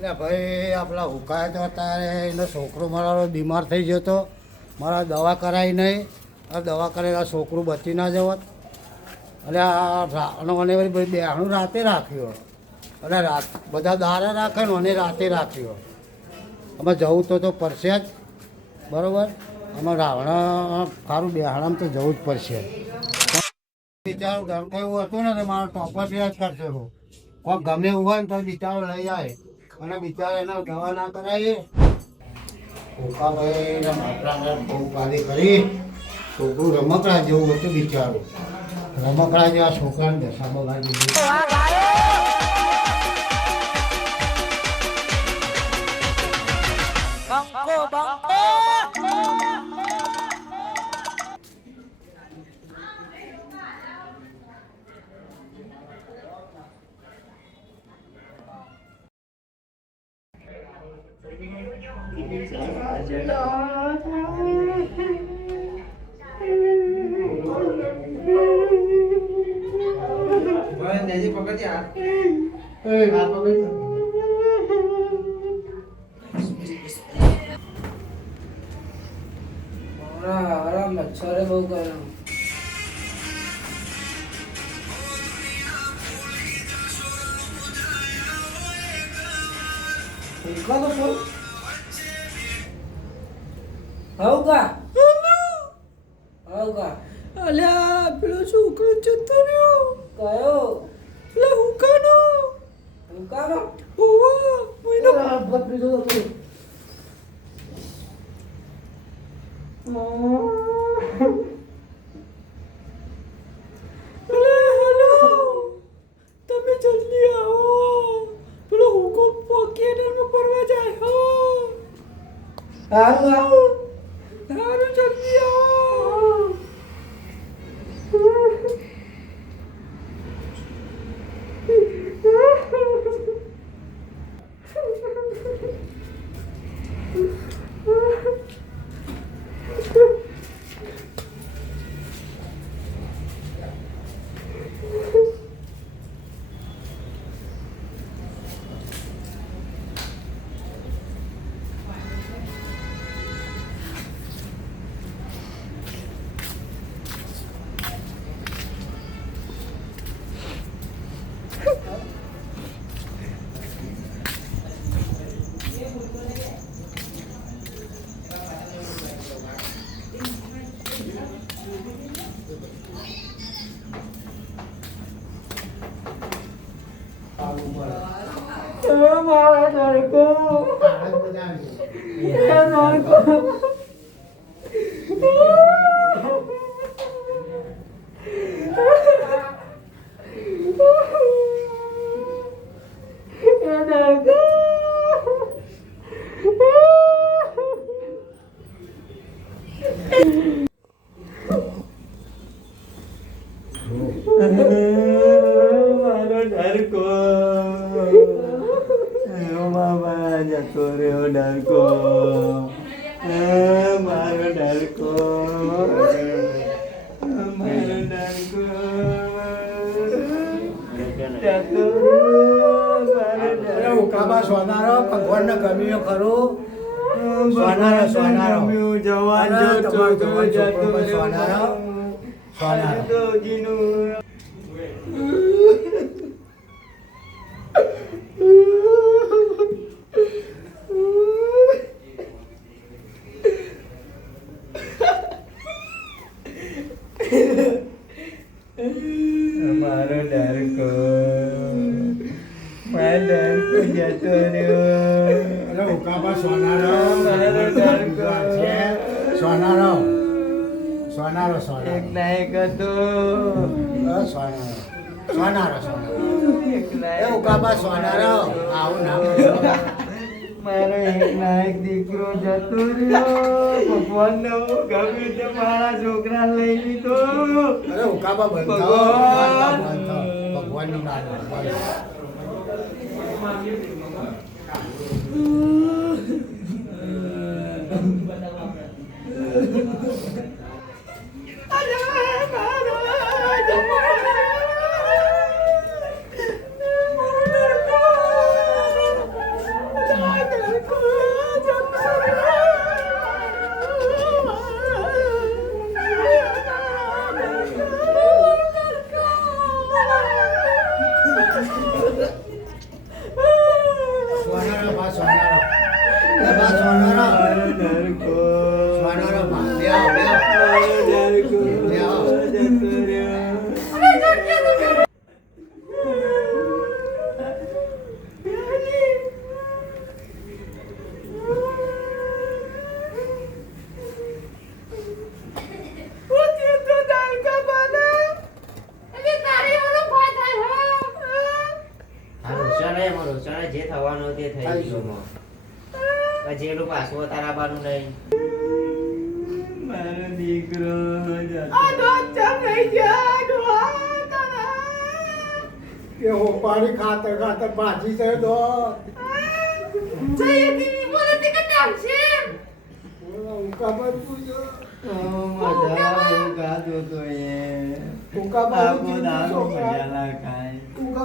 એટલે ભાઈ, આપણા હુકાય તો અત્યારે એનો છોકરો મારો બીમાર થઈ ગયો હતો મારા દવા કરાવી નહીં. આ દવા કરેલા છોકરું બચી ના જવત. અને આ અને ભાઈ બેહાણું રાતે રાખ્યો. અને રાત, બધા દારા રાખે ને અને રાતે રાખ્યો. અમે જવું તો તો પડશે જ. બરાબર? અમે રાવણા સારું બેહાણામાં તો જવું જ પડશે. બિચારો ગમે એવું હતું ને મારો ટોપર જ કરશે હું. કોઈ ગમે એવું હોય ને તો બિચારો લઈ આવે. અને બિચારા એના દવા ના કરાવીએ કોકાભાઈ ને માત્રાને બહુ ગાડી કરી. છોકરું રમકડા જેવું હતું બિચારું. રમકડા જેવા છોકરાને દશા બગાડી દીધી ઊંઘાનો ઓવા મહિનો અલ્યા હલો તમે જલ્દી આવો Ah, હુકો મારા નરકો એ નરકો એ નરકો મારો ડરકો ઓ બાબા જતો રહ્યો ડરકો મારો ડરકો મારો ડરકો જતો ઉકાબા સોનારો ભગવાનને ગમ્યો ખરો સોનારો, સોનારો. જવાન જતો સોનારો. સોનારો. જીનું મારો ડરકો મારો ડરકો જતો રહ્યો અરે ઉકાબા સોનારો મારો ડરકો છે સોનારો સોનારો એક સોનારો ના એક હતો અરે, સોનારો સોનારો આવું ના બોલો. મારો એક ના એક દીકરો જતો રહ્યો. ભગવાન નો ગમે તે મારા છોકરા લઈ લીધો. અરે ઉકાબા ભગવાન. નામ good.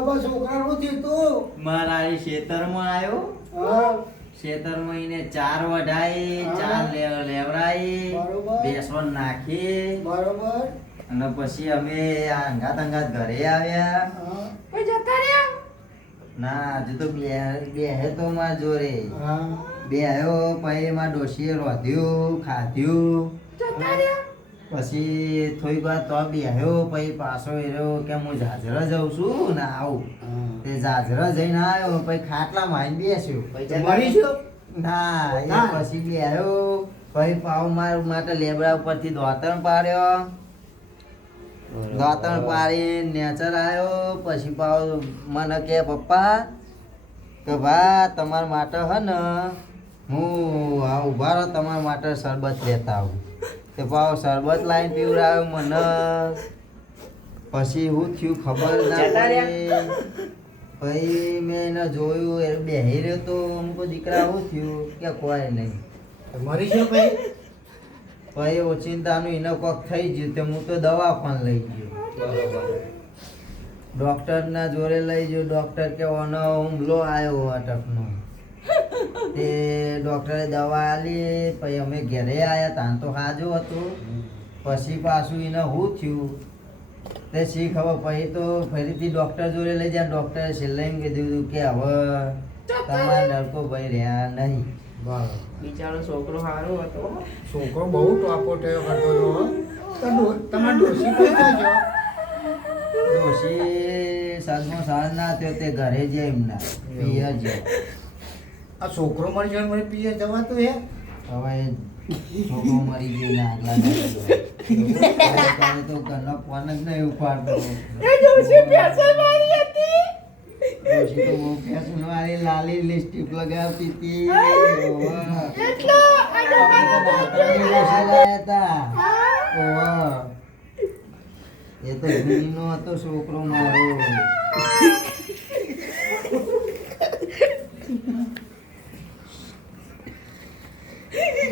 ઉકા છોકરાનું થયું મારા એ ખેતરમાં આવ્યો? હા. મહિને એને ચાર વઢાઈ ચાર લેવરાઈ બરોબર. બેસવા નાખી. બરોબર. અને પછી અમે આ અંગાત અંગાત ઘરે આવ્યા. હા. જતા રહ્યા? ના હજુ તો બે બે તો માં જોરે હા. બે આવ્યો પછી માં ડોસીએ રોધ્યું ખાધ્યું. જતા રહ્યા? પછી થોડીક વાર તો બેહ્યો પછી પાછો એર્યો કે હું જાજરા જાઉં છું ને આવું. તે જાજરા જઈને આવ્યો પછી ખાટલા માં બેસ્યો. ના એ. પછી બેહ્યો પછી પાવ માર માટે લેબડા ઉપરથી દોતણ પાડ્યો. દોતણ પાડી નેચર આવ્યો પછી પાવ મને કે પપ્પા તો ભા તમારા માટે હે ને હું ઊભા રહો તમારા માટે શરબત લેતા આવું. તે પાવ શરબત લાઈન પીવડાવ્યો મને. પછી હું થયું ખબર ના પડી. પછી મેં એને જોયું એ બેહી રહ્યો તો અમુક દીકરા શું થયું? કે કોઈ નહીં. મરી ગયો ભાઈ? પછી ઓચિંતાનું એને કોક થઈ ગયું તે હું તો દવા પણ લઈ ગયો. બરોબર. ડોક્ટરના જોડે લઈ ગયો. ડોક્ટર કે ઓનો હુમલો આવ્યો અટકનો તે ડોક્ટરે દવા આલી પછી અમે ઘરે આવ્યા તાન તો હાજો હતું. પછી પાછું એને શું થયું? તે શી ખબર? પછી તો ફરીથી ડોક્ટર જોડે લઈ જાય ડોક્ટરે છેલ્લે એમ કીધું હતું કે હવે તમારા ડરકો ભાઈ રહ્યા નહીં. બિચારો છોકરો સારો હતો. છોકરો બહુ ટોપો થયો કરતો હતો હો. તો ડો- તમારે ડોશી કઈ સાંજ ના થયો તે ઘરે જ એમના પિયર જ આ છોકરો મરી ગયો મને પીએ જવાતું હે. હવે છોકરો મરી ગયો ને આગલા. તો ઘરનો ફોન જ નહીં ઉપાડતો. એ જોશી પેસા મારી હતી. તો બહુ ફેશન વાળી લાલી લિપસ્ટિક લગાવતી હતી. એટલો આ. ઓવા. એ તો હતો છોકરો મારો.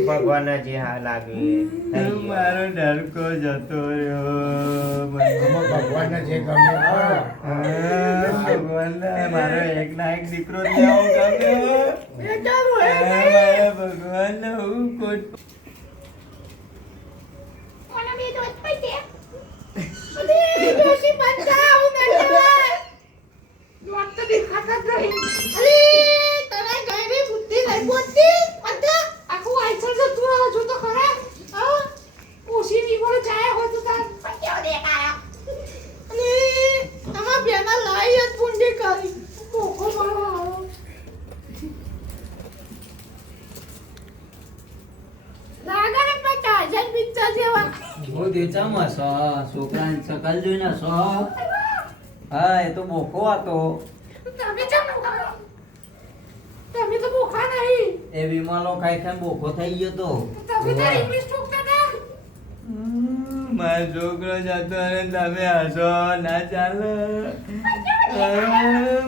ભગવાનના જે હા લાગે. મારો ડરકો જતો રહ્યો. ભગવાન જે ગમે. ભગવાન મારો એક ના એક દીકરો ભગવાન હું કોટ કોને બી દોત પૈતે અરે જોશી બચ્ચા આવું ન કરાય દોત તો દેખાતા જ નહીં અરે તને ગઈરી બુદ્ધિ નહીં બોલતી અંતે આખું આઈસર જતું રહો છો તો ખરા હા ઓછી વિવર જાય હોય તો તાર પટ્યો દેખાયા અને તમારા બેના લાઈ જ પૂંડી કરી કોકો મારો આવો લાગે ને પટા જલ પિક્ચર જેવા હું દેચામાં સો છોકરાની શકલ જોઈને સો હા એ તો બોકો હતો તમે ચમ તમે તો બોખા નહીં એ વિમાનો ખાઈ ખાઈ બોકો થઈ ગયો તો તમે તો ઇંગ્લિશ ઠોકતા હતા મારો છોકરો જતો અને તમે હસો ના ચાલે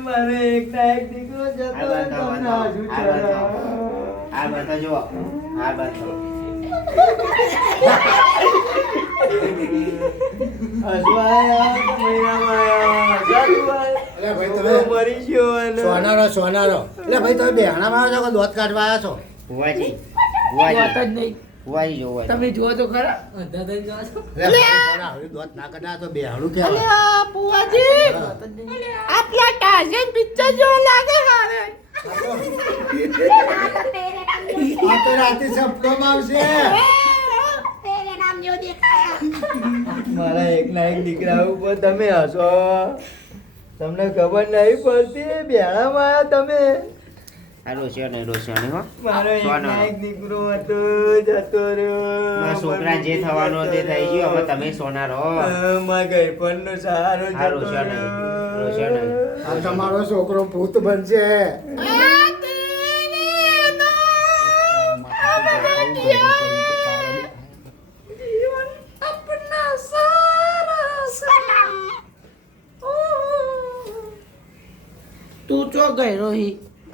મારે એક ના એક દીકરો જતો આ બતાવો, તમને બતાવો, હસવું આ ચડે. બતાવો. આ બધા જો આ બધા હસવા આયા તો મહિનામાં આયા. હસતું આયા. અરે ભાઈ સોનારો સોનારો એટલે ભાઈ તમે બેહાણામાં આવો છો કે દોત કાઢવા આવ્યા છો ભુવાજી જ ભુવાજી નહીં ભુવાજી જોવો તમે જુઓ તો ખરા અંધા થઈને જાઓ છો. હવે દોત ના તો બેહણું કહેવાય અલ્યા પુવાજી વાત જ નહીં. આપલા ટાર્ઝન પિક્ચર જેવો લાગે હારે આ તો રાતે સપનામાં આવશે. મારા એકના એક દીકરા ઉપર તમે હસો તમને ખબર નહીં પડતી બેળા માં તમે. છોકરા જે થવાનો તે થઈ ગયો હવે તમે સોના રહો. મારા પણ નો સહારો તમારો છોકરો ભૂત બનશે આ તેરે નામ અમર દિયા જીવન અપના સારા સલામ તું ચો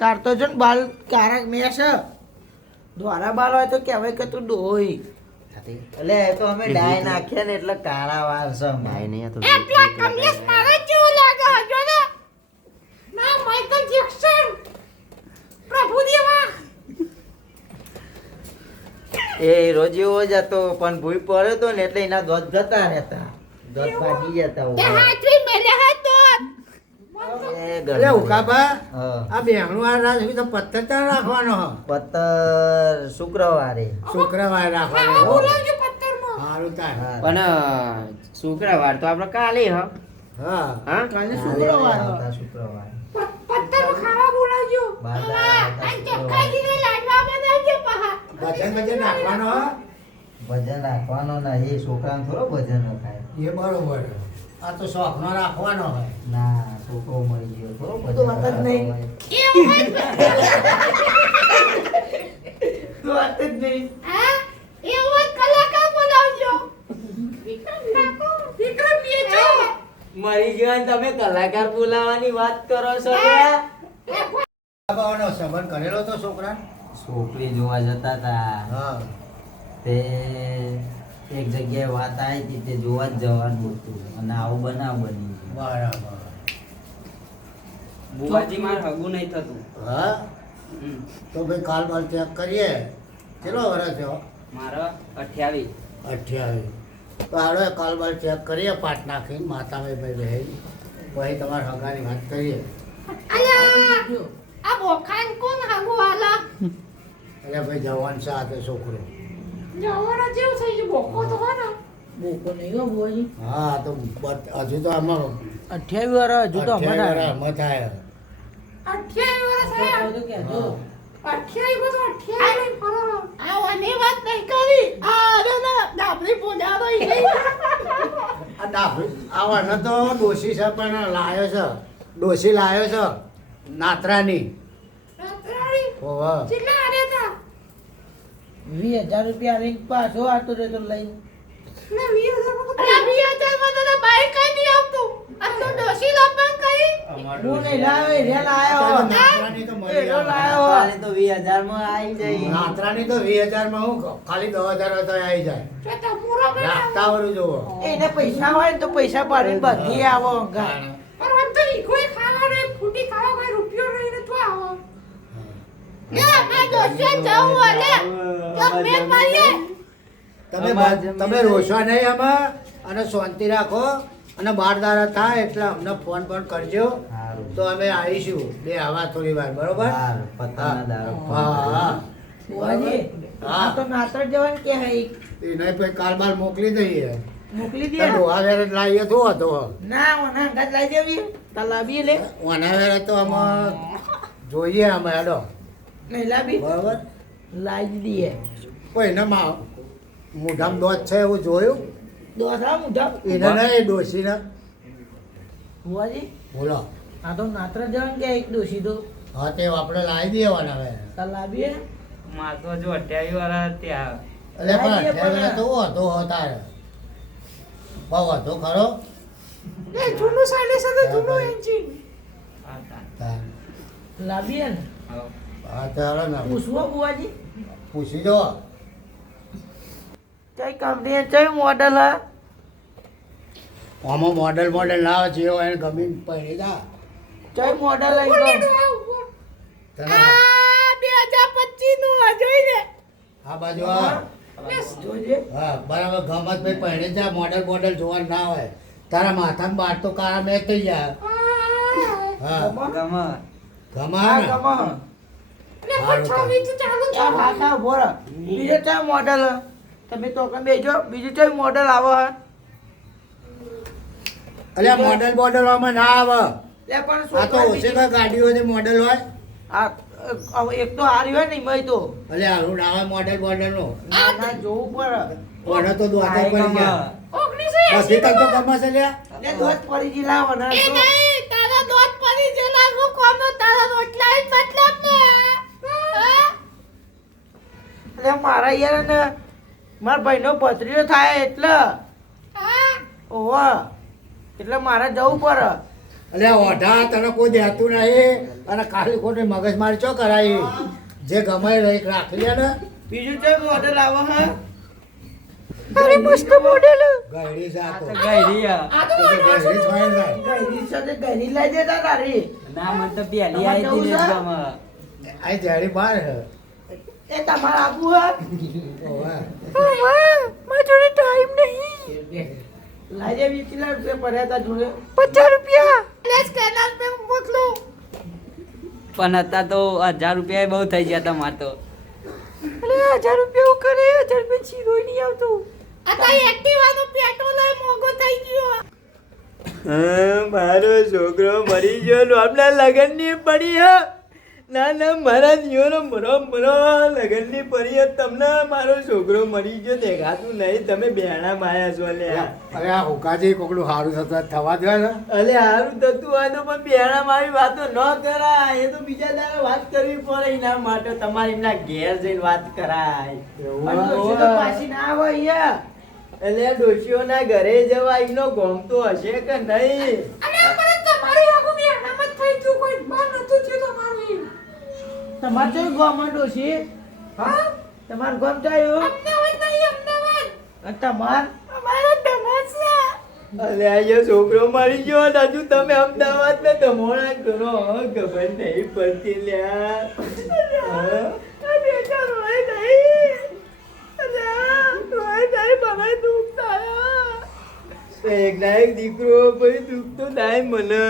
તાર તો જો ને બાલ કારક મેસ દ્વારા બાલ હોય તો કહેવાય કે તું ડોહી. એટલે એ તો અમે ડાય નાખ્યા ને એટલે કાળા વાળ છે નાય નહીં તો એટલા કમલેસ મારે કેવું લાગે હજો ને. ના માઇકલ જેક્સન પ્રભુ દેવા. એ રોજ એવો જ હતો પણ ભૂલ પડ્યો તો ને એટલે એના દોધ જતા રહેતા. દોધ ભાગી જતા તે. ગરમી. ઉકાબા. આ બેહણું આ રાત સુધી તો પત્તર ચાર રાખવાનો હ. પત્તર શુક્રવારે. શુક્રવારે હા. રાખવાનો બોલાવજો પત્તરમાં સારું તાર. પણ શુક્રવાર તો આપણે કાલે હ. હા. હા? કાલે શુક્રવાર શુક્રવાર. પત્તરમાં ખાવા બોલાવજો. ભજન ભજન રાખવાનો હ. ભજન રાખવાનો નહીં છોકરાને થોડો ભજન રખાય. એ બરોબર. આ તો શોખનો રાખવાનો હોય. ના છોકરો મળી ગયો થોડો તો વાત જ નહીં. એવું હોય વાત જ નહીં. હા? એવું હોય કલાકાર બોલાવજો. વિક્રમ ઠાકોર મરી ગયો ને તમે કલાકાર બોલાવાની વાત કરો છો બાબાનો સંબંધ કરેલો તો છોકરા છોકરી જોવા જતા હતા હા. તે એક જગ્યાએ વાત આવી હતી તે જોવા જ જવાનું હતું. અને આવું બનાવ બની ગયો. બરાબર. બુવાજી માર હગું નહીં થતું. હા? હમ. તો ભાઈ કાલ બાલ ચેક કરીએ. કેટલો વર્ષ છો મારો અઠ્યાવીસ. અઠ્યાવીસ. તો હાલો કાલ બાલ ચેક કરીએ પાટ નાખીને. માતાભાઈ ભાઈ બહેન. પછી તમારે હગાની વાત કરીએ. અલા આ બોખાન કોણ હાગુ આલા એટલે ભાઈ જવાન સાથે છોકરો. જવાનો જેવું થઈ ગયું. બોકો તો હોય બોકો નહીં હો બુઆજી હા તો હજુ તો અઠ્યાવીસ હજુ તો અમારા વર્ષ થાય. અઠ્યાવીસ વર્ષ થયા. તો કહેજો. અઠ્યાવીસ બધું અઠ્યાવીસ ફરો. આ વાત નહીં કરી. આ ના ડાબરી પોજારો ઈ ગઈ. આ ડાભી આવવાનો તો ડોશી છે પણ લાયો છે. ડોશી લાયો છે. નાતરાની રાત્રાણી ઓહો. વીસ હજાર રૂપિયા લઈને પાછો આતો રહેતો લઈને પૈસા હોય ને તો પૈસા પાડીને બધી આવો ફૂટી ખાવા કોઈ રૂપિયો નહીં ને તો આવો ને આ ડોસી જવું હોય તો મેં મારીએ તમે તમે રોશો નહીં આમાં અને શાંતિ રાખો. અને બાર દારા થાય એટલે અમને ફોન પણ કરજો. તો અમે આવીશું. બે આવા થોડી વાર બરોબર? હા. તો નાતર જવાનું કે હે એને પછી કાલ બાર મોકલી દઈએ. મોકલી દે. ડોહા વેરે લાવીએ તો હતો. ના ઓના લાવી દેવી. તલાબી લે. ઓના વેરે તો આમાં જોઈએ અમે હેડો. નહીં લાવી બરોબર. લાવી દઈએ કોઈ ના મા મોઢામાં દોત છે એવું જોયું? દોસા મુઢામ. એને નહીં ડોશીને. બુઆજી બોલો. આ તો નાત્ર જવાનું કે એક દોષી તો. હા તે આપણે લાવી દેવાના હવે. તો લાવીએ. માર તો જો અઠ્યાવી વાળા ત્યાં એટલે પણ અઠ્યાવી તો હતો તારે. બહુ હતો ખરો? એ જૂનું સાયલેન્સર તો જૂનું એન્જિન. હતા. તારે. લાવી હે ને. હવ. હા ચાલો ને. પૂછવો બુઆજી પૂછી જો કઈ કંપની કઈ મોડલ હા? આમાં મોડલ મોડલ ના આવે છે એને ગમી પડી જા. કઈ મોડલ લઈ આ બે હજાર પચીસનું આ જોઈ લે. આ બાજુ આ. હા બરાબર ગમત ભાઈ પહેરે જા મોડલ મોડલ જોવા ના હોય. તારા માથામાં બાર તો કાળા મેં થઈ જાય હા. ગમે. ગમા હા બીજો મોડલ તમે તો બેજો. બીજું કઈ મોડલ આવે અલ્યા મોડલ બોડલ આમાં ના આવે. લે પણ આ તો મોડલ હોય. આ એક તો હારી હોય ને મય તો. અલ્યા હું મોડલ બોડલ નો. ના જોવું પડે. ઓને તો દોતા પડી ગયા. પછી પડી ગઈ લાવ તારા દોત પડી જે લાગુ કોનો તારા રોટલા મતલબ મારા યાર ને મારા ભાઈનો પથરીઓ થાય એટલે. ઓહો એટલે મારે જવું પડે. એટલે ઓઢા તને કોઈ દેતું નહીં. અને ખાલી ખોટી મગજમારી ચો કરાય જે ગમે રહી રાખી લે ને. બીજું છે મોડેલ આવો હા? અરે મસ્ત મોડેલ છે આ તો. આ તો ગયરી હે. આ તો જ હોય ને. સાથે ગઈની લઈ દેતા તારી. ના મન તો પેલી આવી હતી ને. આ જાડી બાર હે. એ તમારા આપવું હા? ઓવે. મારા જોડે ટાઈમ નહીં. લાજે બી કિલા રૂપિયા પડ્યા તા જોડે. પચાસ રૂપિયા. પ્લેસ સ્કેનર પે મોકલો પણ હતા તો હજાર રૂપિયા બહુ થઈ ગયા તમારે તો. અરે હજાર રૂપિયા હું કરે? હજાર રૂપિયા ચીરો નહીં આવતો. આ એક્ટિવા એક્ટિવાનો પેટ્રોલ મોંઘો થઈ ગયો. મારો છોકરો મરી ગયો આપણા લગનની પડી હે. ના ના મારા જીવનો મરો મરો લગનની ની પડી તમને મારો છોકરો મરી ગયો દેખાતું નહીં. તમે બેણા માયા છો લે અરે આ હુકાજી કોકડું સારું થતું થવા દે ને. અલે સારું થતું હોય તો પણ બેણા મારી વાતો ન કરાય. એ તો બીજા દાડે વાત કરવી પડે એના માટે. તમારે એમના ઘેર જઈને વાત કરાય. એવું પાછી ના આવે અહીંયા. એટલે ડોશીઓના ઘરે જવા એનો ગમ તો હશે કે નહીં? તમારી આગળ બી અનામત થઈ ગયું. કોઈ બાર નતું થયું તમારું. તમારે ગામ ગામમાં છે? હા? તમારું ગામ ચાયું અમદાવાદ નહીં અમદાવાદ. અને તમાર? અમારો ધમાસા અલે અહીંયા છોકરો મારી ગયો ને હજુ તમે અમદાવાદ ને ધમોણા કરો. ખબર નહીં પડતી લ્યા રોય નહીં. અરે રોય નહીં મને દુઃખ થાય. એક ના એક દીકરો પછી દુઃખ તો થાય મને.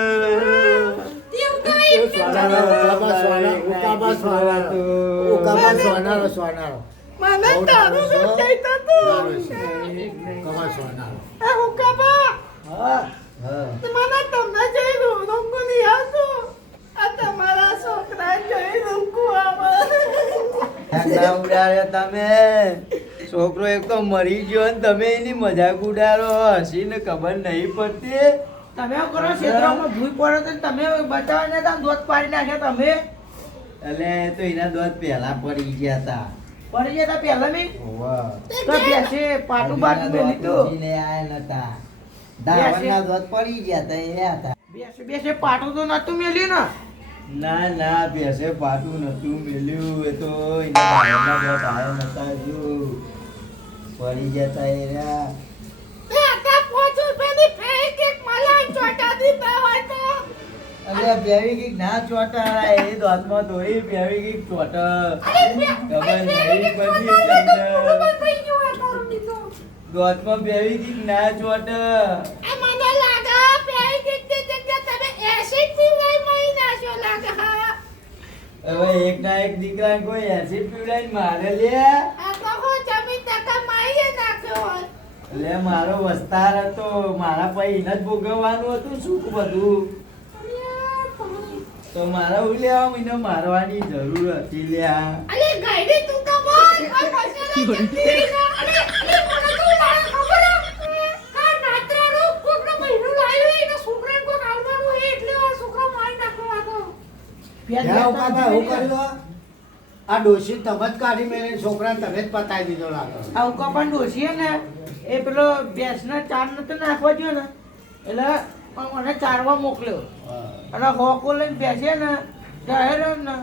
તમે. છોકરો એક તો મરી ગયો ને તમે એની મજાક ઉડાડો. હસીને ખબર નહીં પડતી. તમે કરો ક્ષેત્રમાં ભૂઈ પડો તો તમે બચાવ ને તમે દોત પાડી નાખ્યા તમે. એટલે તો એના દોત પહેલા પડી ગયા હતા પડી જતા પહેલા મેં તો બેસે પાટું બાટું મેલી લીધું ને આયા નતા. દાવણના દોત પડી ગયા હતા એ હતા બેસે બેસે પાટું તો નતું મેલ્યું ને? ના ના બેસે પાટું નતું મેલ્યું. એ તો એના દાવણના દોત આયા નતા હજુ. પડી જતા એ રહ્યા. અરે બેવી કીક ના ચોટા એ દોતમાં ધોઈ બેવી કીક ચોટ. ખબર નહીં. દોતમાં બેવી કીક ના ચોટ. હવે એક ના એક દીકરા કોઈ એસિડ પીવડાવીને મારે લે આ તો હું જમીન ટકા મારીએ નાખ્યો મારો વસ્તાર હતો મારા પાસે એને જ ભોગવવાનું હતું સુખ બધું? તો મારા હું લેવા મને મારવાની જરૂર હતી લ્યા. અરે ગાઈડી તું તો બોલ એટલે છોકરો મારી નાખ્યો આ તો. જ્યાં ઉકાબા એવું કર્યું આ ડોશી તમે જ કાઢી મેં છોકરાને તમે જ પતાવી દીધો લાગે. આ પણ ડોશી ને એ પેલો ભેંસને ચાર નતો નાખવા ગયો ને એટલે મને ચારવા મોકલ્યો. અને હોકો લઈને બેસે ને ત્યારે ને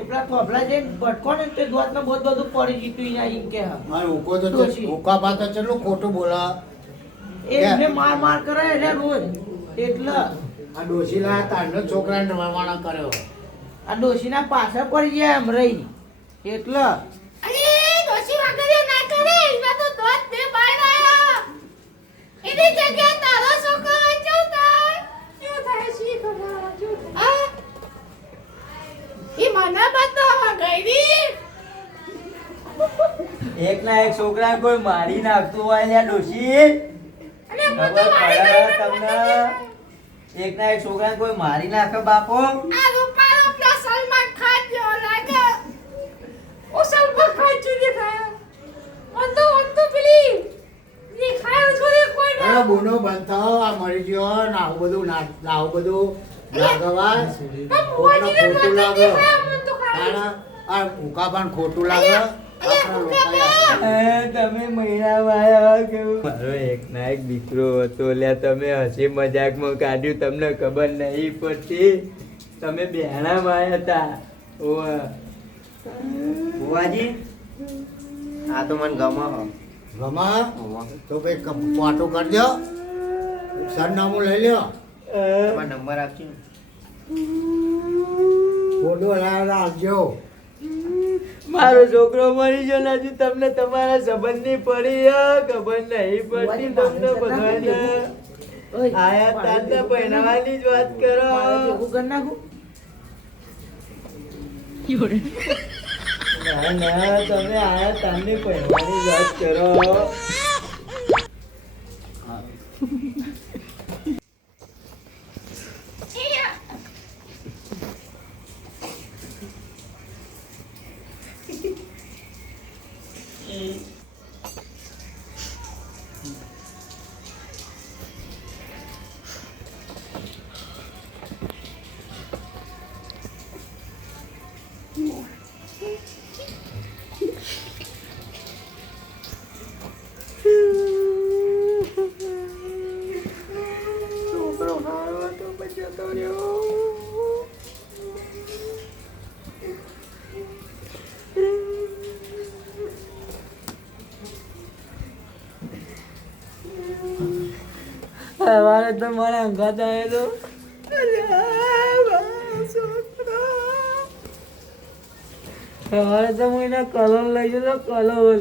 એટલા થોભલા જઈને ભટકો ને તે દોત ને બધું બધું પડી જીતું અહીંયા એમ કે. મારે ઉકો તો ડોશી. ઉકાબા તો ચેટલું ખોટું બોલા? એને માર માર કરે એટલે રોજ. એટલે આ ડોશી લાયા તારનો છોકરાને રવાના કર્યો. આ ડોશીના પાછળ પડી ગયા એમ રહી એટલે? અરે ડોશી વાગડિયો ના કરે એના તો દોત બે બાર આયા એની જગ્યાએ તારો છોકરો હોય થાય કેવું થાય શી ખબર કેવું થાય? ઈ મને બતાવો ગઈડી એક ના એક છોકરા કોઈ મારી નાખતું હોય લ્યા ડોશી. તમને? એક ના એક છોકરા કોઈ મારી નાખે બાપો? આ રૂપાળો પેલો સલમાન ખાન જેવો લાગે ઓ સલમાન ખાન જેવો દેખાય ઓન તો ઓન તો પેલી દેખાય છોરી કોઈ અરે બોનો બંધ થાઓ આ મરી ગયો ને આવું બધું ના આવું બધું બુઆજીને ખોટું લાગે. આ ભૂકા ઉકાબાને ખોટું લાગે. તમે મહિનામાં કેવું મારો એક ના એક દીકરો હતો લ્યા તમે હસી મજાકમાં કાઢ્યું તમને ખબર નહીં પડતી. તમે બેહાણામાં આવ્યા હતા. ઓવાજી આ તો મને ગમે. રમા તો કંઈક પાટો કરી દો સરનામું લઈ લ્યો. તમારો નંબર આપજો. ફોટો રાખજો. મારો છોકરો મરી ગયો ને હજુ તમને તમારા સંબંધની પડી હે? ખબર નહીં પડતી તમને બધાને. ઓય, આયા તાતા પહેરવાની જ વાત કરો. મારે નાખું. ના ના તમે આ તમને પહેરવાની વાત કરો. સવારે તો મારા અંગાત આવેલો. સવારે તો હું એને કલર લઈ જતો કલર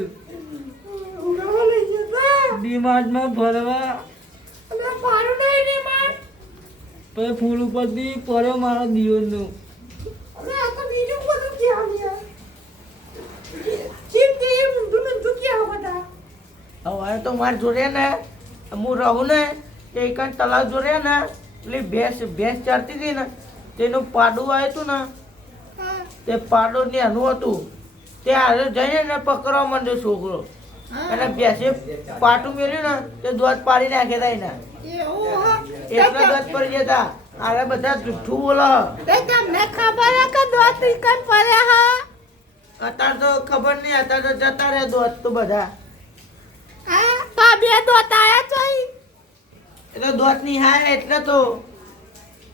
ડીમાર્ટમાં ફરવા પછી ફૂલ ઉપરથી પડ્યો મારો દિવસનો હવે તો મારે જોડે ને, હું રહું ને. તે એક તલાવ જોડે ને પેલી ભેંસ ભેંસ ચારતી હતી ને તેનું પાડું આવ્યું હતું ને તે પાડું નેનું હતું. તે હારે જઈને ને પકડવા માંડ્યો છોકરો. અને ભેંસે પાટું મેળ્યું ને તે દોધ પાડી નાખે તા એના. એટલા દોધ પડી જતા આરે બધા જુઠ્ઠું બોલો. તમને ખબર હે કે દોત ઇકન પડ્યા હા? અત્યારે તો ખબર નહીં અત્યારે તો જતા રહે દોત તો બધા. હા? તો બે દોત આયા જોઈ એ તો દોતની હાય એટલે તો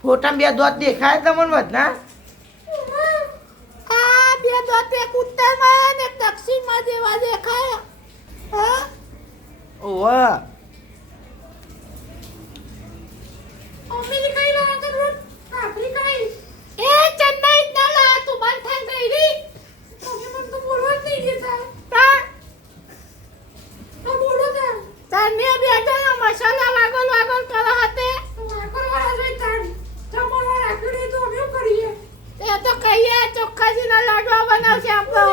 ફોટામાં બે દોત દેખાય તમને બધા આ બે દોત એક ઉત્તરમાં એક દક્ષિણમાં જેવા દેખાય. હા? ઓવા બોલવા જ નહીં દેતા. બોલો તને બે જણા મસાલા વાગલ વાગલ કરો હતે વાગલ વાળા જોઈ તાર જમણવા રાખડી તો કહીએ કરીએ. એ તો કહીએ ચોખ્ખાજીના લાડવા બનાવશે આપણો.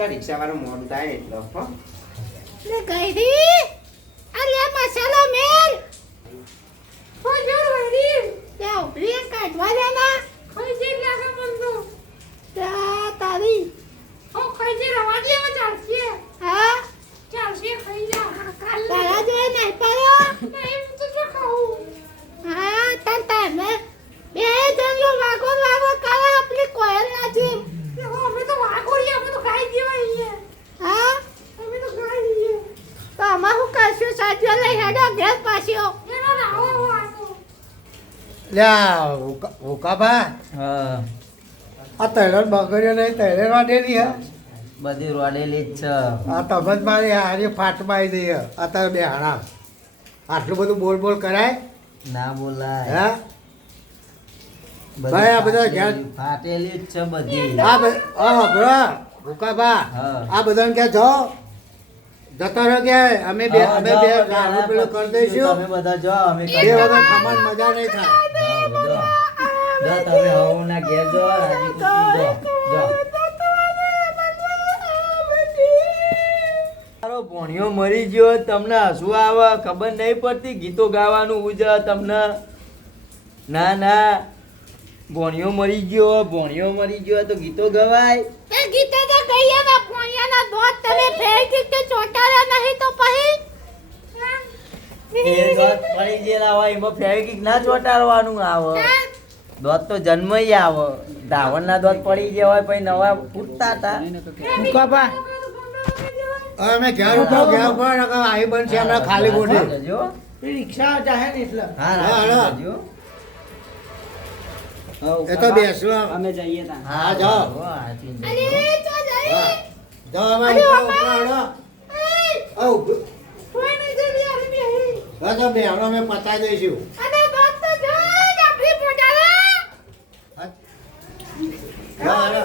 પેલા રિક્ષા વાળો મોડું થાય એટલો હો ને ગઈડી અલે મસાલો મેલ ફોજર વડી તે ઉભરી કાઢવા દેના ખઈ જે લાગે મન તો તા તારી ઓ ખઈ જે રવા દે માં ચાલશે હા ચાલશે ખઈ જા તારા જો નહીં પડ્યો નહીં હું તો જો ખાઉં હા તન તન બે જણો વાગો વાગો કરે આપલી કોયલ ના જેમ અમે તો વાગો રી અમે તો ખાઈ દેવા હા અમે તો ખાઈ લઈએ તો આમાં હું કરશું સાચો લઈ હેડો ગેસ પાછો એનો રાવો વાગો લ્યા હુકાબા હા આ તૈરણ બગડ્યો નહીં તૈરણ વાડેલી હા. બધી રોડેલી જ છે. આ તબજ મારી હારી ફાટમાં આવી જઈએ અત્યારે બે હાણા આટલું બધું બોલ બોલ કરાય? ના બોલાય. હા? ભાઈ આ બધા ઘેર ફાટેલી જ છે બધી. આ હા ભરા ભૂકાબા આ બધાને ક્યાં જો જતા રહો કે અમે બે અમે બે પેલો કરી દઈશું. તમે બધા જાઓ અમે બે વગર ખમણ મજા નહીં થાય. જાઓ, તમે હવના ઘેર જાઓ, રાજી ખુશી ભોણિયો મરી ગયો તમને હસવું આવે ખબર નહીં પડતી ગીતો ગાવાનું ઉજ તમને. ના ના. ભોણિયો મરી ગયો ભોણિયો મરી ગયો તો ગીતો ગવાય. એ ગીતે તો ગઈએ ને પોયાના દોત તમે ફેરથી તે ચોટાડ્યા નહીં તો પછી? એ દોત પડી ગયેલા હોય એમાં ફેવિકિક ના ચોટાડવાનું આવે. દોત તો જન્મય ધાવણ ના દોત પડી ગયા હોય પછી નવા ફૂટતા હતા. ભૂકાબા અમે ઘેર ઊભો ઘેર ઊભો આવી બનશે હમણાં ખાલી બોડી જજો. રિક્ષા જાહે ને એટલે. હા હા, હા. એ તો બેસો અમે જઈએ હા જાઓ. અરે તો જઈ. જાઓ અમે ઉપરા. કોઈ નહીં આવી હા તો બેહણો અમે પતાઈ દઈશું અને દોત તો જો આપણી પોટાડા હા. જાઓ, હાલો.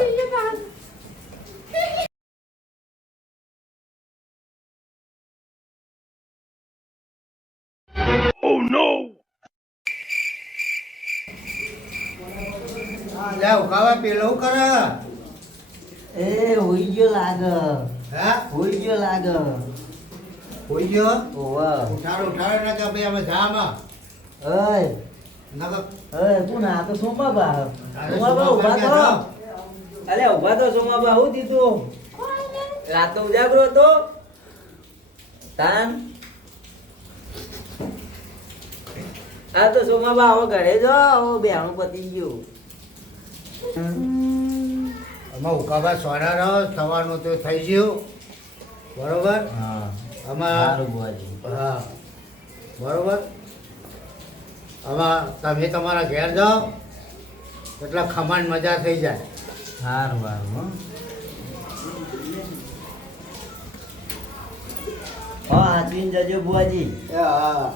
લે ઉકાવા પેલો હું કરે એ હોઈ ગયો લાગે હા હોઈ ગયો લાગે હોઈ ગયો ઓવા ઉઠાડો ઉઠાડો ના કે ભાઈ અમે જામાં ઓય નકર ઓય કોણ આ તો સોમા બા તારે સોમા બા સુમા ઊભા પર તો ગયા અલે ઊભા તો સોમા બા હું દીધું રાતો ઉજાગરો હતો. તાન. આ તો સોમા બા હવે ઘરે જો હવે બેહાણું પતી ગયું. આમાં ઉકાબા સોના રહો થવાનું તો થઈ ગયું. બરોબર? હા. આમાં હા. બરોબર? આમાં તમે તમારા ઘેર જાઓ એટલે ખમાન મજા થઈ જાય. સારું સારું હો. હા હાચવીને જજો બુઆજી એ હા.